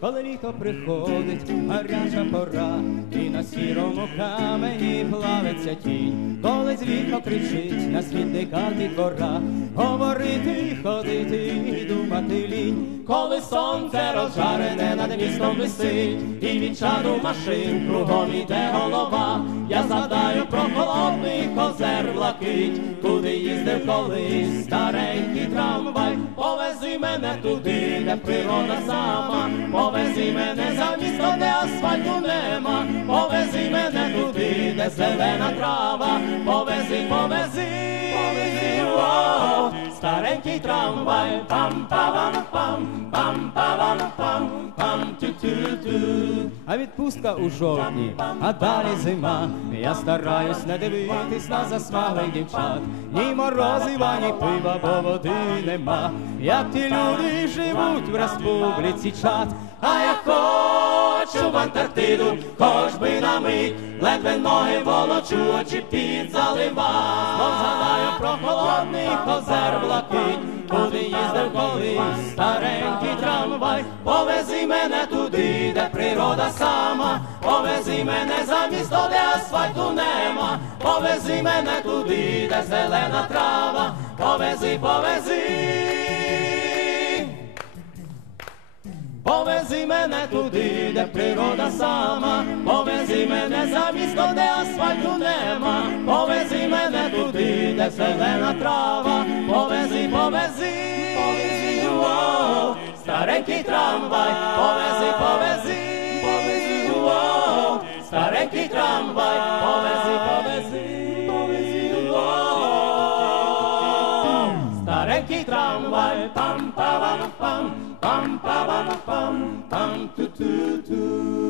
Палеріха приходить, гаряча пора, і на камені плавиться тінь, коли дзвінко кричить на смітниках дітвора, говорити, ходити і думати лінь, коли сонце розжарене над містом висить, і від чаду машин кругом іде голова. Я згадаю про холодний козер блакить, куди їздив колись старенький трамвай. Повези мене туди, де природа сама, повези мене за місто, де асфальту нема, мене туди, де зелена трава, повези, повези, повези, старенький трамвай, пам пам пам пам пам пам пам тю тю тю А відпустка у жовтні, а далі зима. Я стараюсь не дивитись на засмаглих дівчат, ні морозива, ні пива, бо води нема. Як ті люди живуть в республіці чат, а я хочу в Антарктиду, хоч би на мить, ледве ноги волочу, очі під залива. Знов згадаю про холодний козер блакить, куди їздив колись старенький трамвай. Повези мене туди, де природа сама, повези мене за місто, де асфальту нема, повези мене туди, де зелена трава, повези, повези. Povezime ne tudi ide priroda sama Povezi mene za mjesto gde asfaltu nema Povezi mene tudi ide zelena trava Povezi, povezi, povezi wow. Starenki tramvaj Povezi, povezi, povezi wow. Starenki tramvaj Povezi, povezi, povezi wow. Starenki tramvaj Pam, pam, pam, pam, pam, pam, pam, pam one, two, two, two.